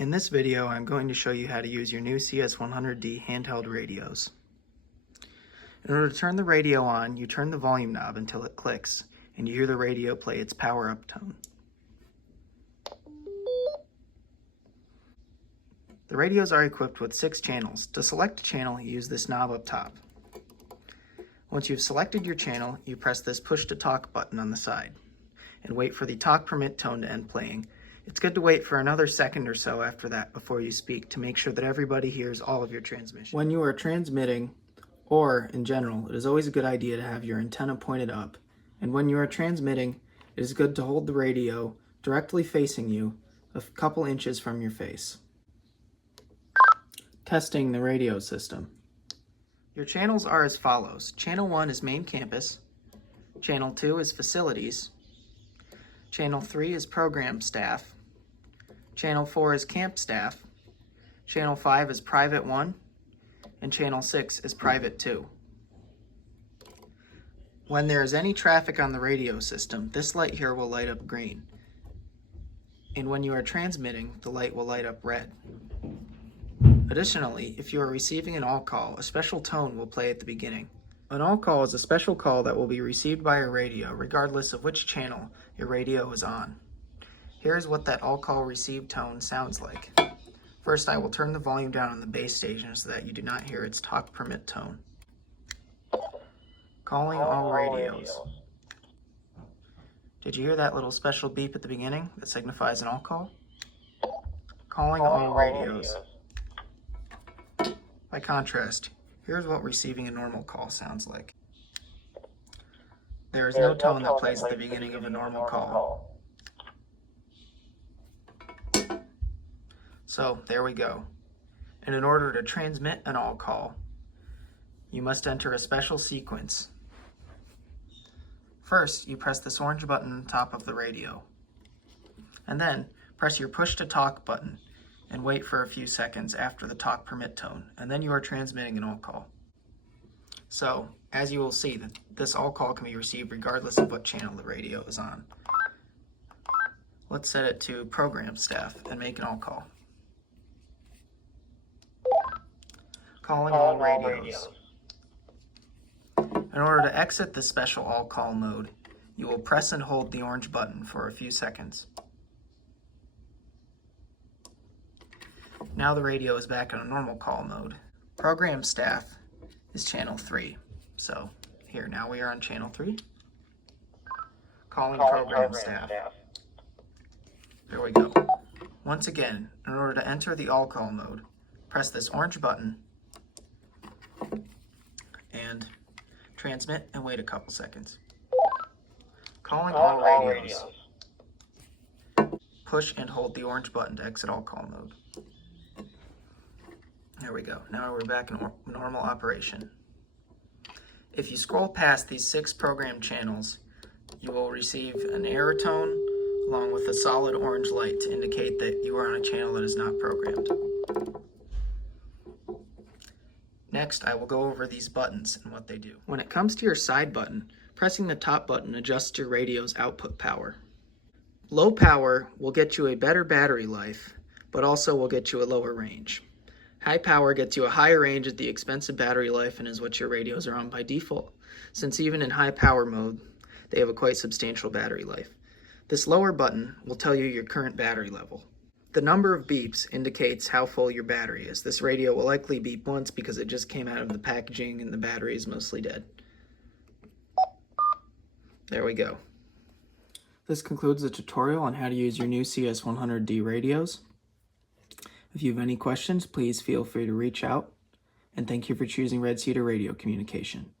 In this video, I'm going to show you how to use your new CS100D handheld radios. In order to turn the radio on, you turn the volume knob until it clicks, and you hear the radio play its power-up tone. The radios are equipped with 6 channels. To select a channel, you use this knob up top. Once you've selected your channel, you press this push-to-talk button on the side, and wait for the talk permit tone to end playing. It's good to wait for another second or so after that before you speak to make sure that everybody hears all of your transmission. When you are transmitting, or in general, it is always a good idea to have your antenna pointed up. And when you are transmitting, it is good to hold the radio directly facing you a couple inches from your face. Testing the radio system. Your channels are as follows. Channel 1 is main campus. Channel 2 is facilities. Channel 3 is program staff. Channel 4 is camp staff. Channel 5 is private 1. And channel 6 is private 2. When there is any traffic on the radio system, this light here will light up green. And when you are transmitting, the light will light up red. Additionally, if you are receiving an all call, a special tone will play at the beginning. An all call is a special call that will be received by your radio, regardless of which channel your radio is on. Here is what that all call received tone sounds like. First, I will turn the volume down on the base station so that you do not hear its talk permit tone. Calling all radios. Did you hear that little special beep at the beginning that signifies an all call? Calling all radios. By contrast, here's what receiving a normal call sounds like. There is no tone that plays at the beginning of a normal call. So, there we go. And in order to transmit an all call, you must enter a special sequence. First, you press this orange button on top of the radio. And then, press your push to talk button and wait for a few seconds after the talk permit tone, and then you are transmitting an all call. So, as you will see, this all call can be received regardless of what channel the radio is on. Let's set it to program staff and make an all call. Calling all radios. In order to exit the special all call mode, you will press and hold the orange button for a few seconds. Now the radio is back in a normal call mode. Program staff is channel 3. So here, now we are on channel 3. Calling program staff. There we go. Once again, in order to enter the all call mode, press this orange button and transmit and wait a couple seconds. Calling all radios. Push and hold the orange button to exit all call mode. There we go. Now we're back in normal operation. If you scroll past these 6 program channels, you will receive an error tone along with a solid orange light to indicate that you are on a channel that is not programmed. Next, I will go over these buttons and what they do. When it comes to your side button, pressing the top button adjusts your radio's output power. Low power will get you a better battery life, but also will get you a lower range. High power gets you a higher range at the expense of battery life and is what your radios are on by default, since even in high power mode, they have a quite substantial battery life. This lower button will tell you your current battery level. The number of beeps indicates how full your battery is. This radio will likely beep once because it just came out of the packaging and the battery is mostly dead. There we go. This concludes the tutorial on how to use your new CS100D radios. If you have any questions, please feel free to reach out, and thank you for choosing Red Cedar Radio Communication.